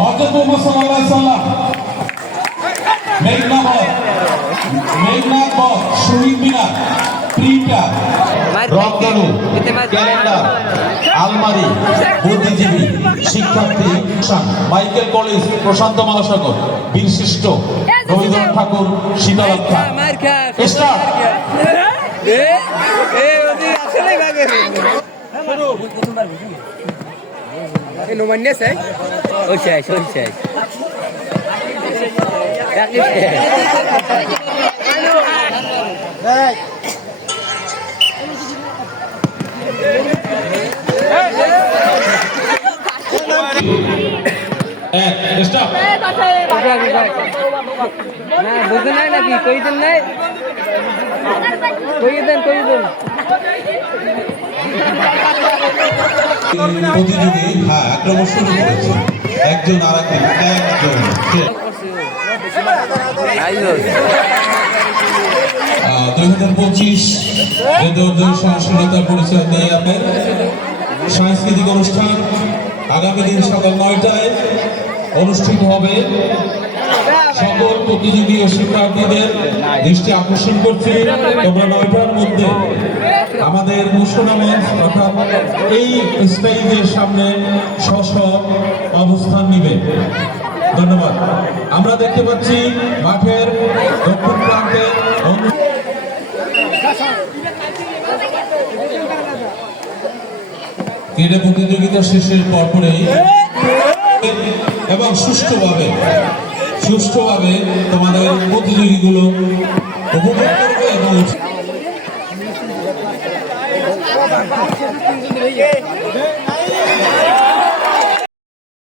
হযরত মুহাম্মদ সাল্লাল্লাহু আলাইহি সাল্লাম মেঘনাদ শহীদ মিনার, প্রিন্টার, রংধনু, ক্যালেন্ডার, আলমারি, বুদ্ধিজীবী, শিক্ষার্থী, মাইকেল কলেজ, প্রশান্ত মহাসাগর, বীরশ্রেষ্ঠ রবীন্দ্রনাথ ঠাকুর, শীতলক্ষা। বুঝতে নাই নাকি কই দেন নাই কই দেন প্রতিযোগী আক্রমণ শুরু করেছে একজন আর একজন 2025 সহনশীলতা পরিচয় নিয়ে আপনার সাংস্কৃতিক অনুষ্ঠান আগামী দিন সকাল 9টায় অনুষ্ঠিত হবে। সকল প্রতিযোগী ও শিক্ষার্থীদের দৃষ্টি আকর্ষণ করছি, তোমরা 9টার মধ্যে আমাদের ঘোষণা মঞ্চ অর্থাৎ এই স্টেজের সামনে স্ব অবস্থান নিবে। ধন্যবাদ। আমরা দেখতে পাচ্ছি মাঠের দক্ষিণ প্রান্তে ক্রীড়া প্রতিযোগিতা শেষের পরপরেই এবং সুষ্ঠুভাবে তোমাদের প্রতিযোগীগুলো উপভোগ করবে এবং